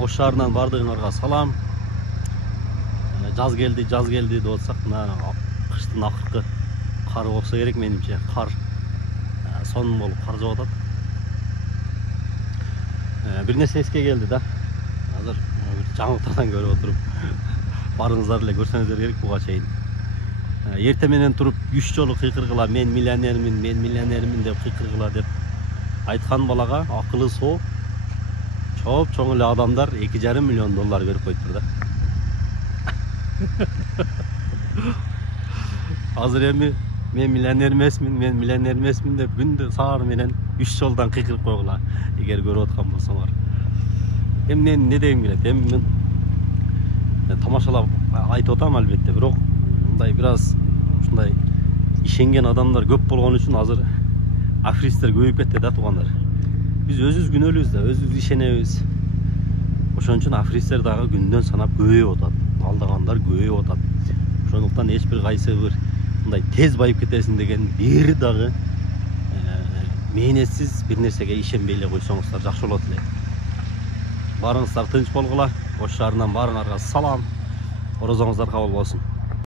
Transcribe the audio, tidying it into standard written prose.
Ош шаарынан бардыгыңарга салам. Жаз келди деп атсак, мына кыштын акыркы кары болсо керек менимче. Кар сонун болуп кар жаап атат. Бир нерсе эске келди да. Азыр жаңылыктардан көрүп отуруп барыңыздар эле көрсөңүздөр керек буга чейин. Эрте менен туруп 3 жолу кыйкыргыла, мен миллионермин деп кыйкыргыла деп айткан балага акылы соо чоң эле адамдар $2,5 миллион берип коюптур да. Азыр эми мен миллионер эмесмин деп күндө саар менен 3 жолдан кыйкырып койгула, эгер көрүп аткан болсоңор. Эми мен не дегим келет? Эми мен тамашалап айтып атам албетте, бирок мындай бир аз ушундай ишенген адамдар көп болгон үчүн азыр аферисттер көбөйүп кетти да туугандар. Биз өзүбүз күнөөлүүбүз да, өзүбүз ишенебиз. Ошон үчүн аферисттер дагы күндөн санап көбөйүп атат. Алдагандар көбөйүп атат. Ошондуктан эч бир кайсы бир мындай тез байып кетесиң деген бири дагы мээнетсиз бир нерсеге ишенбей эле койсоңуздар жакшы болот эле. Барыңыздар тынч болгула. Ош шаарынан баарыңарга салам. Орозоңуздар кабыл болсун.